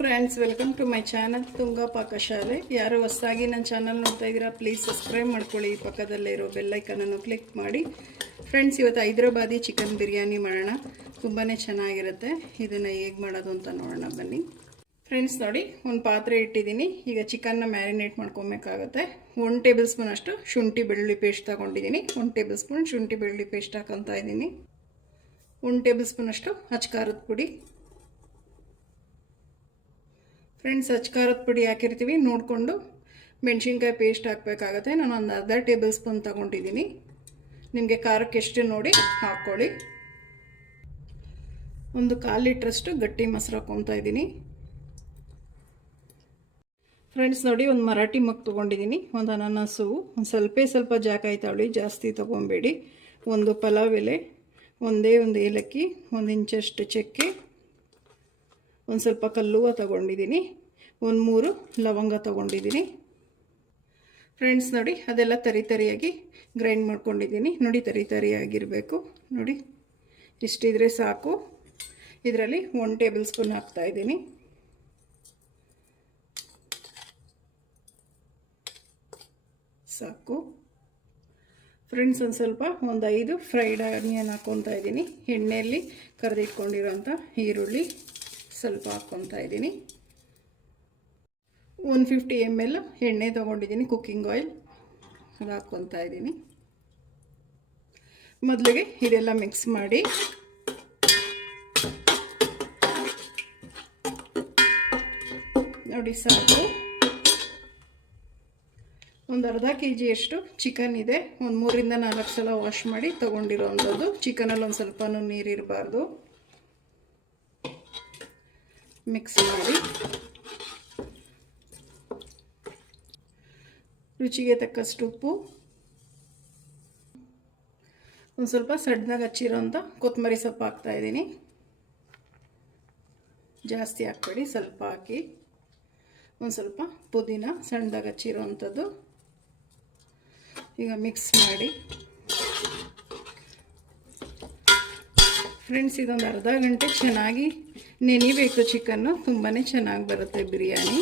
Friends, welcome to my channel Tunga Pakashale. ಯಾರು ಹೊಸದಾಗಿ ನನ್ನ ಚಾನಲ್ ನೋಡ್ತಾ ಇದ್ದೀರಾ, ಪ್ಲೀಸ್ ಸಬ್ಸ್ಕ್ರೈಬ್ ಮಾಡ್ಕೊಳ್ಳಿ. ಪಕ್ಕದಲ್ಲೇ ಇರೋ ಬೆಲ್ಲೈಕನನ್ನು ಕ್ಲಿಕ್ ಮಾಡಿ. ಫ್ರೆಂಡ್ಸ್, ಇವತ್ತು ಹೈದ್ರಾಬಾದಿ ಚಿಕನ್ ಬಿರಿಯಾನಿ ಮಾಡೋಣ. ತುಂಬಾ ಚೆನ್ನಾಗಿರುತ್ತೆ. ಇದನ್ನು ಹೇಗೆ ಮಾಡೋದು ಅಂತ ನೋಡೋಣ ಬನ್ನಿ. ಫ್ರೆಂಡ್ಸ್ ನೋಡಿ, ಒಂದು ಪಾತ್ರೆ ಇಟ್ಟಿದ್ದೀನಿ. ಈಗ ಚಿಕನ್ನ ಮ್ಯಾರಿನೇಟ್ ಮಾಡ್ಕೊಬೇಕಾಗುತ್ತೆ. 1 ಟೇಬಲ್ ಸ್ಪೂನ್ ಅಷ್ಟು ಶುಂಠಿ ಬೆಳ್ಳುಳ್ಳಿ ಪೇಸ್ಟ್ ತೊಗೊಂಡಿದ್ದೀನಿ. 1 ಟೇಬಲ್ ಸ್ಪೂನ್ ಶುಂಠಿ ಬೆಳ್ಳುಳ್ಳಿ ಪೇಸ್ಟ್ ಹಾಕೊತಾ ಇದ್ದೀನಿ. 1 ಟೇಬಲ್ ಸ್ಪೂನ್ ಅಷ್ಟು ಅಚ್ಕಾರದ ಪುಡಿ. ಫ್ರೆಂಡ್ಸ್, ಅಚ್ಕಾರದ ಪುಡಿ ಹಾಕಿರ್ತೀವಿ, ನೋಡಿಕೊಂಡು ಮೆಣಸಿನ್ಕಾಯಿ ಪೇಸ್ಟ್ ಹಾಕಬೇಕಾಗತ್ತೆ. ನಾನು ಒಂದು ಅರ್ಧ ಟೇಬಲ್ ಸ್ಪೂನ್ ತೊಗೊಂಡಿದ್ದೀನಿ. ನಿಮಗೆ ಖಾರಕ್ಕೆ ಎಷ್ಟು ನೋಡಿ ಹಾಕ್ಕೊಳ್ಳಿ. ಒಂದು 1/4 ಲೀಟ್ರಷ್ಟು ಗಟ್ಟಿ ಮೊಸರು ಹಾಕ್ಕೊತಾ ಇದ್ದೀನಿ. ಫ್ರೆಂಡ್ಸ್ ನೋಡಿ, ಒಂದು ಮರಾಠಿ ಮಗ್ ತೊಗೊಂಡಿದ್ದೀನಿ. ಒಂದು ಅನಾನಸು, ಒಂದು ಸ್ವಲ್ಪ ಜಾಕಾಯಿ ತಾಳಿ, ಜಾಸ್ತಿ ತೊಗೊಬೇಡಿ. ಒಂದು ಪಲಾವ್ ಎಲೆ, ಒಂದೇ ಒಂದು ಏಲಕ್ಕಿ, 1 ಇಂಚಷ್ಟು ಚಕ್ಕೆ, ಒಂದು ಸ್ವಲ್ಪ ಕಲ್ಲುವ ತೊಗೊಂಡಿದ್ದೀನಿ, ಒಂದು 3 ಲವಂಗ ತೊಗೊಂಡಿದ್ದೀನಿ. ಫ್ರೆಂಡ್ಸ್ ನೋಡಿ, ಅದೆಲ್ಲ ತರಿಯಾಗಿ ಗ್ರೈಂಡ್ ಮಾಡ್ಕೊಂಡಿದ್ದೀನಿ. ನೋಡಿ, ತರಿಯಾಗಿರಬೇಕು. ನೋಡಿ, ಇಷ್ಟಿದ್ರೆ ಸಾಕು. ಇದರಲ್ಲಿ 1 ಟೇಬಲ್ ಸ್ಪೂನ್ ಹಾಕ್ತಾಯಿದ್ದೀನಿ. ಸಾಕು. ಫ್ರೆಂಡ್ಸ್, ಒಂದು 5 ಫ್ರೈಡ್ ಆನಿಯನ್ ಹಾಕ್ಕೊತಾ ಇದ್ದೀನಿ. ಎಣ್ಣೆಯಲ್ಲಿ ಕರೆದಿಟ್ಕೊಂಡಿರೋಂಥ ಈರುಳ್ಳಿ ಸ್ವಲ್ಪ ಹಾಕ್ಕೊತಾ ಇದ್ದೀನಿ. 150 ml ಎಣ್ಣೆ ತೊಗೊಂಡಿದ್ದೀನಿ, ಕುಕ್ಕಿಂಗ್ ಆಯಿಲ್, ಅದು ಹಾಕ್ಕೊತಾ ಇದ್ದೀನಿ. ಮೊದಲಿಗೆ ಇದೆಲ್ಲ ಮಿಕ್ಸ್ ಮಾಡಿ ನೋಡಿ ಸಾಕು. ಒಂದು ಅರ್ಧ kg ಚಿಕನ್ ಇದೆ. ಒಂದು 3 ರಿಂದ 4 ಸಲ ವಾಶ್ ಮಾಡಿ ತೊಗೊಂಡಿರೋವಂಥದ್ದು. ಚಿಕನಲ್ಲಿ ಒಂದು ಸ್ವಲ್ಪ ನೀರಿರಬಾರ್ದು. ಮಿಕ್ಸ್ ಮಾಡಿ ರುಚಿಗೆ ತಕ್ಕಷ್ಟು ಉಪ್ಪು, ಒಂದು ಸ್ವಲ್ಪ ಸಣ್ಣದಾಗಿ ಹಚ್ಚಿರೋಂಥ ಕೊತ್ತಂಬರಿ ಸೊಪ್ಪು ಹಾಕ್ತಾಯಿದ್ದೀನಿ. ಜಾಸ್ತಿ ಹಾಕ್ಬೇಡಿ, ಸ್ವಲ್ಪ ಹಾಕಿ. ಒಂದು ಸ್ವಲ್ಪ ಪುದೀನ ಸಣ್ಣದಾಗಿ ಹಚ್ಚಿರೋವಂಥದ್ದು. ಈಗ ಮಿಕ್ಸ್ ಮಾಡಿ. ಫ್ರೆಂಡ್ಸ್, ಇದೊಂದು ಅರ್ಧ ಗಂಟೆ ಚೆನ್ನಾಗಿ ನೆನಿಬೇಕು ಚಿಕನ್ನು. ತುಂಬಾ ಚೆನ್ನಾಗಿ ಬರುತ್ತೆ ಬಿರಿಯಾನಿ.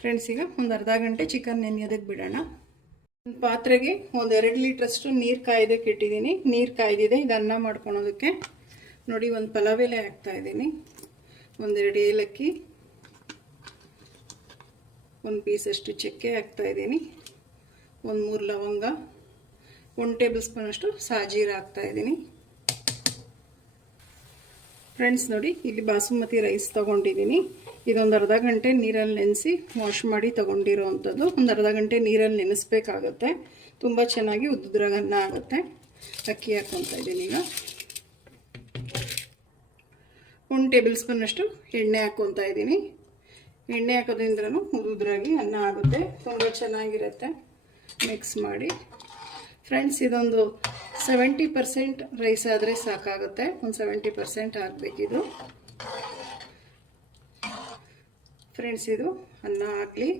ಫ್ರೆಂಡ್ಸ್, ಈಗ ಒಂದು ಅರ್ಧ ಗಂಟೆ ಚಿಕನ್ ನೆನೆಯೋದಕ್ಕೆ ಬಿಡೋಣ. ಒಂದು ಪಾತ್ರೆಗೆ ಒಂದು 2 ಲೀಟ್ರಷ್ಟು ನೀರು ಕಾಯ್ದಕ್ಕೆ ಇಟ್ಟಿದ್ದೀನಿ. ನೀರು ಕಾಯ್ದಿದೆ. ಈಗ ಅನ್ನ ಮಾಡ್ಕೊಳೋದಕ್ಕೆ ನೋಡಿ, ಒಂದು ಪಲಾವ್ ಎಲೆ ಹಾಕ್ತಾಯಿದ್ದೀನಿ, 1-2 ಏಲಕ್ಕಿ, 1 ಪೀಸಷ್ಟು ಚಕ್ಕೆ ಹಾಕ್ತಾಯಿದ್ದೀನಿ, ಒಂದು 3 ಲವಂಗ, 1 ಟೇಬಲ್ ಸ್ಪೂನ್ ಅಷ್ಟು ಸಾಜೀರ ಹಾಕ್ತಾಯಿದ್ದೀನಿ. ಫ್ರೆಂಡ್ಸ್ ನೋಡಿ, ಇಲ್ಲಿ ಬಾಸುಮತಿ ರೈಸ್ ತೊಗೊಂಡಿದ್ದೀನಿ. ಇದೊಂದು ಅರ್ಧ ಗಂಟೆ ನೀರಲ್ಲಿ ನೆನೆಸಿ ವಾಶ್ ಮಾಡಿ ತೊಗೊಂಡಿರೋ ಅಂಥದ್ದು. ಒಂದು ಅರ್ಧ ಗಂಟೆ ನೀರಲ್ಲಿ ನೆನೆಸ್ಬೇಕಾಗತ್ತೆ. ತುಂಬ ಚೆನ್ನಾಗಿ ಉದ್ದುದ್ರಾಗ ಅನ್ನ ಆಗುತ್ತೆ. ಅಕ್ಕಿ ಹಾಕ್ಕೊತಾ ಇದ್ದೀನಿ. ಈಗ 1 ಟೇಬಲ್ ಸ್ಪೂನ್ ಅಷ್ಟು ಎಣ್ಣೆ ಹಾಕ್ಕೊತಾ ಇದ್ದೀನಿ. ಎಣ್ಣೆ ಹಾಕೋದ್ರಿಂದ್ರೂ ಉದ್ದುದ್ರಾಗಿ ಅನ್ನ ಆಗುತ್ತೆ. ತುಂಬ ಚೆನ್ನಾಗಿರುತ್ತೆ. ಮಿಕ್ಸ್ ಮಾಡಿ. ಫ್ರೆಂಡ್ಸ್, ಇದೊಂದು 70% ರೈಸ್ ಆದರೆ ಸಾಕಾಗುತ್ತೆ. ಒಂದು 70% ಹಾಕಬೇಕಿದು. ಫ್ರೆಂಡ್ಸ್, ಇದು ಅನ್ನ ಹಾಕಲಿ.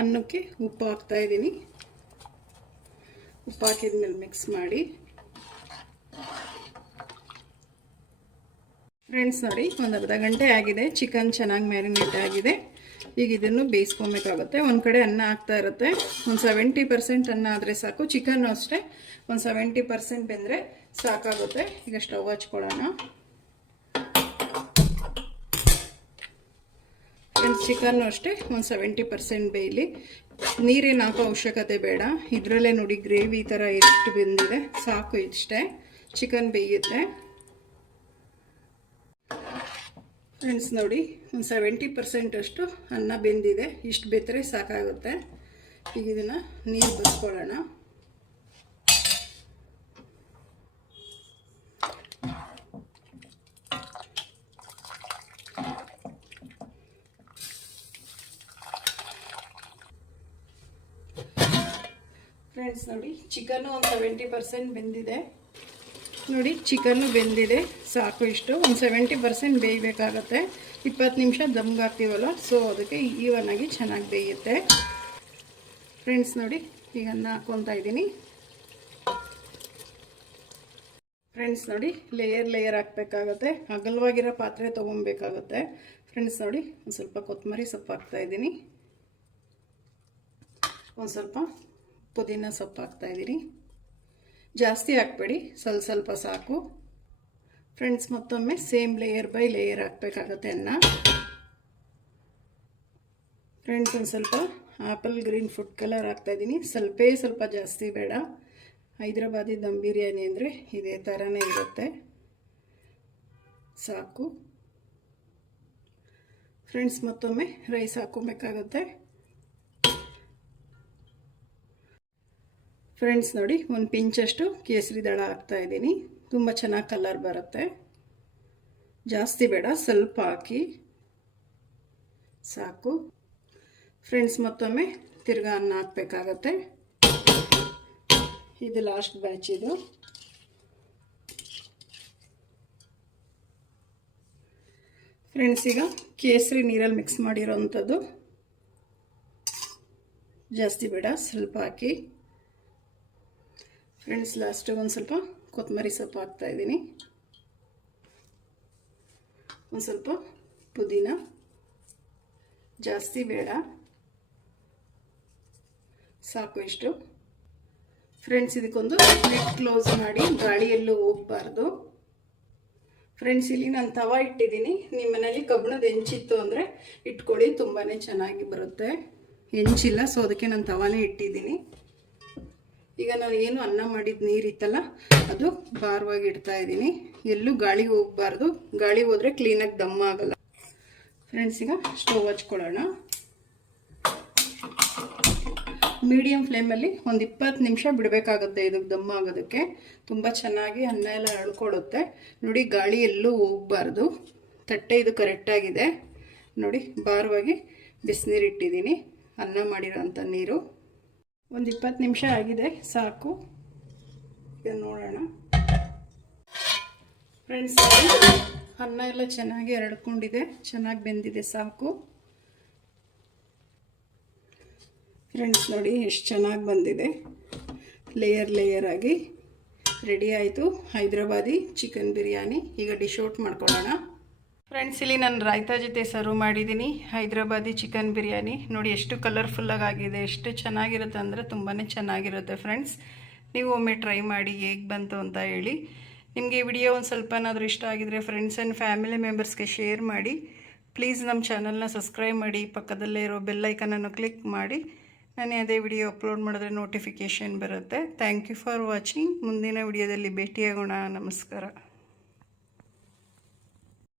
ಅನ್ನಕ್ಕೆ ಉಪ್ಪು ಹಾಕ್ತಾಯಿದ್ದೀನಿ. ಉಪ್ಪು ಹಾಕಿದ್ಮೇಲೆ ಮಿಕ್ಸ್ ಮಾಡಿ. ಫ್ರೆಂಡ್ಸ್ ನೋಡಿ, ಒಂದು ಅರ್ಧ ಗಂಟೆ ಆಗಿದೆ. ಚಿಕನ್ ಚೆನ್ನಾಗಿ ಮ್ಯಾರಿನೇಟ್ ಆಗಿದೆ. ಈಗ ಇದನ್ನು ಬೇಯಿಸ್ಕೊಬೇಕಾಗುತ್ತೆ. ಒಂದು ಕಡೆ ಅನ್ನ ಆಗ್ತಾ ಇರುತ್ತೆ. ಒಂದು 70% ಅನ್ನ ಆದರೆ ಸಾಕು. ಚಿಕನ್ನು ಅಷ್ಟೇ ಒಂದು 70% ಬೆಂದರೆ ಸಾಕಾಗುತ್ತೆ. ಈಗ ಸ್ಟವ್ ಹಚ್ಕೊಳ್ಳೋಣ. ಚಿಕನ್ನು ಅಷ್ಟೇ ಒಂದು 70% ಬೇಯಲಿ. ನೀರೇನು ಹಾಕೋ ಅವಶ್ಯಕತೆ ಬೇಡ. ಇದರಲ್ಲೇ ನೋಡಿ ಗ್ರೇವಿ ಥರ ಎಷ್ಟು ಬೆಂದಿದೆ, ಸಾಕು. ಇಷ್ಟೇ ಚಿಕನ್ ಬೇಯುತ್ತೆ. ಫ್ರೆಂಡ್ಸ್ ನೋಡಿ, ಒಂದು 70% ಅಷ್ಟು ಅನ್ನ ಬೆಂದಿದೆ. ಇಷ್ಟು ಬೆಂದರೆ ಸಾಕಾಗುತ್ತೆ. ಈಗ ಇದನ್ನು ನೀರು ಬಸ್ಕೊಳ್ಳೋಣ. ಫ್ರೆಂಡ್ಸ್ ನೋಡಿ, ಚಿಕನ್ನು ಒಂದು 70% ಬೆಂದಿದೆ. ನೋಡಿ, ಚಿಕನ್ನು ಬೆಂದಿದೆ, ಸಾಕು. ಇಷ್ಟು ಒಂದು 70% ಬೇಯಬೇಕಾಗತ್ತೆ. 20 ನಿಮಿಷ ದಮ್ಗೆ ಹಾಕ್ತೀವಲ್ಲ, ಸೊ ಅದಕ್ಕೆ ಈವನ್ ಆಗಿ ಚೆನ್ನಾಗಿ ಬೇಯುತ್ತೆ. ಫ್ರೆಂಡ್ಸ್ ನೋಡಿ, ಈಗ ಅನ್ನ ಹಾಕ್ಕೊತಾ ಇದ್ದೀನಿ. ಫ್ರೆಂಡ್ಸ್ ನೋಡಿ, ಲೇಯರ್ ಹಾಕಬೇಕಾಗತ್ತೆ. ಅಗಲವಾಗಿರೋ ಪಾತ್ರೆ ತೊಗೊಬೇಕಾಗುತ್ತೆ. ಫ್ರೆಂಡ್ಸ್ ನೋಡಿ, ಒಂದು ಸ್ವಲ್ಪ ಕೊತ್ತಂಬರಿ ಸೊಪ್ಪು ಹಾಕ್ತಾಯಿದ್ದೀನಿ, ಒಂದು ಸ್ವಲ್ಪ ಪುದೀನ ಸೊಪ್ಪು ಹಾಕ್ತಾಯಿದ್ದೀನಿ. ಜಾಸ್ತಿ ಹಾಕ್ಬೇಡಿ, ಸ್ವಲ್ಪ ಸಾಕು. ಫ್ರೆಂಡ್ಸ್ ಮತ್ತೊಮ್ಮೆ ಸೇಮ್ ಲೇಯರ್ ಬೈ ಲೇಯರ್ ಹಾಕಬೇಕಾಗತ್ತೆ ಅನ್ನ. ಫ್ರೆಂಡ್ಸ್ ಒಂದು ಸ್ವಲ್ಪ ಆಪಲ್ ಗ್ರೀನ್ ಫುಡ್ ಕಲರ್ ಹಾಕ್ತಾಯಿದ್ದೀನಿ, ಸ್ವಲ್ಪ ಜಾಸ್ತಿ ಬೇಡ. ಹೈದ್ರಾಬಾದಿ ದಮ್ ಬಿರಿಯಾನಿ ಅಂದರೆ ಇದೇ ಥರನೇ ಇರುತ್ತೆ, ಸಾಕು. ಫ್ರೆಂಡ್ಸ್ ಮತ್ತೊಮ್ಮೆ ರೈಸ್ ಹಾಕ್ಕೊಬೇಕಾಗತ್ತೆ. ಫ್ರೆಂಡ್ಸ್ ನೋಡಿ, ಒಂದು ಪಿಂಚಷ್ಟು ಕೇಸರಿ ದಳ ಹಾಕ್ತಾಯಿದ್ದೀನಿ. ತುಂಬ ಚೆನ್ನಾಗಿ ಕಲರ್ ಬರುತ್ತೆ. ಜಾಸ್ತಿ ಬೇಡ, ಸ್ವಲ್ಪ ಹಾಕಿ ಸಾಕು. ಫ್ರೆಂಡ್ಸ್ ಮತ್ತೊಮ್ಮೆ ತಿರ್ಗಾ ಅನ್ನ ಹಾಕಬೇಕಾಗತ್ತೆ. ಇದು ಲಾಸ್ಟ್ ಬ್ಯಾಚ್. ಇದು ಫ್ರೆಂಡ್ಸ್ ಈಗ ಕೇಸರಿ ನೀರಲ್ಲಿ ಮಿಕ್ಸ್ ಮಾಡಿರೋವಂಥದ್ದು, ಜಾಸ್ತಿ ಬೇಡ, ಸ್ವಲ್ಪ ಹಾಕಿ. ಫ್ರೆಂಡ್ಸ್ ಲಾಸ್ಟಿಗೆ ಒಂದು ಸ್ವಲ್ಪ ಕೊತ್ತಂಬರಿ ಸೊಪ್ಪು ಹಾಕ್ತಾಯಿದ್ದೀನಿ, ಒಂದು ಸ್ವಲ್ಪ ಪುದೀನ, ಜಾಸ್ತಿ ಬೇಡ, ಸಾಕು ಇಷ್ಟು. ಫ್ರೆಂಡ್ಸ್ ಇದಕ್ಕೊಂದು ಲಿಡ್ ಕ್ಲೋಸ್ ಮಾಡಿ, ಗಾಳಿ ಎಲ್ಲೂ ಹೋಗಬಾರ್ದು. ಫ್ರೆಂಡ್ಸ್ ಇಲ್ಲಿ ನಾನು ತವಾ ಇಟ್ಟಿದ್ದೀನಿ. ನಿಮ್ಮ ಮನೇಲಿ ಕಬ್ಬಿಣದ ಹೆಂಚಿತ್ತು ಅಂದರೆ ಇಟ್ಕೊಳ್ಳಿ, ತುಂಬಾ ಚೆನ್ನಾಗಿ ಬರುತ್ತೆ. ಹೆಂಚಿಲ್ಲ, ಸೊ ಅದಕ್ಕೆ ನಾನು ತವಾನೇ ಇಟ್ಟಿದ್ದೀನಿ. ಈಗ ನಾನು ಏನು ಅನ್ನ ಮಾಡಿದ ನೀರಿತ್ತಲ್ಲ, ಅದು ಭಾರವಾಗಿ ಇಡ್ತಾ ಇದ್ದೀನಿ. ಎಲ್ಲೂ ಗಾಳಿ ಹೋಗಬಾರ್ದು, ಗಾಳಿ ಹೋದರೆ ಕ್ಲೀನಾಗಿ ದಮ್ ಆಗಲ್ಲ. ಫ್ರೆಂಡ್ಸ್ ಈಗ ಸ್ಟವ್ ಹಚ್ಕೊಳ್ಳೋಣ. ಮೀಡಿಯಮ್ ಫ್ಲೇಮಲ್ಲಿ ಒಂದು 20 ನಿಮಿಷ ಬಿಡಬೇಕಾಗುತ್ತೆ ಇದಕ್ಕೆ ದಮ್ ಆಗೋದಕ್ಕೆ. ತುಂಬ ಚೆನ್ನಾಗಿ ಅನ್ನ ಎಲ್ಲ ಅಳ್ಕೊಳ್ಳುತ್ತೆ. ನೋಡಿ, ಗಾಳಿ ಎಲ್ಲೂ ಹೋಗಬಾರ್ದು. ತಟ್ಟೆ ಇದು ಕರೆಕ್ಟಾಗಿದೆ ನೋಡಿ. ಭಾರವಾಗಿ ಬಿಸಿನೀರು ಇಟ್ಟಿದ್ದೀನಿ, ಅನ್ನ ಮಾಡಿರೋಂಥ ನೀರು. ಒಂದು 20 ನಿಮಿಷ ಆಗಿದೆ, ಸಾಕು. ಈಗ ನೋಡೋಣ. ಫ್ರೆಂಡ್ಸ್ ಅನ್ನ ಎಲ್ಲ ಚೆನ್ನಾಗಿ ಹರಡ್ಕೊಂಡಿದೆ, ಚೆನ್ನಾಗಿ ಬೆಂದಿದೆ, ಸಾಕು. ಫ್ರೆಂಡ್ಸ್ ನೋಡಿ ಎಷ್ಟು ಚೆನ್ನಾಗಿ ಬಂದಿದೆ, ಲೇಯರ್ ಆಗಿ ರೆಡಿ ಆಯಿತು ಹೈದ್ರಾಬಾದಿ ಚಿಕನ್ ಬಿರಿಯಾನಿ. ಈಗ ಡಿಶ್ ಔಟ್ ಮಾಡ್ಕೊಳ್ಳೋಣ. ಫ್ರೆಂಡ್ಸ್ ಇಲ್ಲಿ ನಾನು ರಾಯ್ತಾ ಜೊತೆ ಸರ್ವ್ ಮಾಡಿದ್ದೀನಿ ಹೈದ್ರಾಬಾದಿ ಚಿಕನ್ ಬಿರಿಯಾನಿ. ನೋಡಿ ಎಷ್ಟು ಕಲರ್ಫುಲ್ಲಾಗಿ ಆಗಿದೆ, ಎಷ್ಟು ಚೆನ್ನಾಗಿರುತ್ತೆ ಅಂದರೆ ತುಂಬಾ ಚೆನ್ನಾಗಿರುತ್ತೆ. ಫ್ರೆಂಡ್ಸ್ ನೀವು ಒಮ್ಮೆ ಟ್ರೈ ಮಾಡಿ, ಹೇಗೆ ಬಂತು ಅಂತ ಹೇಳಿ. ನಿಮಗೆ ಈ ವಿಡಿಯೋ ಒಂದು ಸ್ವಲ್ಪನಾದರೂ ಇಷ್ಟ ಆಗಿದರೆ ಫ್ರೆಂಡ್ಸ್ ಆ್ಯಂಡ್ ಫ್ಯಾಮಿಲಿ ಮೆಂಬರ್ಸ್ಗೆ ಶೇರ್ ಮಾಡಿ. ಪ್ಲೀಸ್ ನಮ್ಮ ಚಾನಲ್ನ ಸಬ್ಸ್ಕ್ರೈಬ್ ಮಾಡಿ, ಪಕ್ಕದಲ್ಲೇ ಇರೋ ಬೆಲ್ ಐಕನನ್ನು ಕ್ಲಿಕ್ ಮಾಡಿ. ನಾನೇ ಅದೇ ವಿಡಿಯೋ ಅಪ್ಲೋಡ್ ಮಾಡಿದ್ರೆ ನೋಟಿಫಿಕೇಷನ್ ಬರುತ್ತೆ. Thank you for watching. ಮುಂದಿನ ವಿಡಿಯೋದಲ್ಲಿ ಭೇಟಿಯಾಗೋಣ. ನಮಸ್ಕಾರ.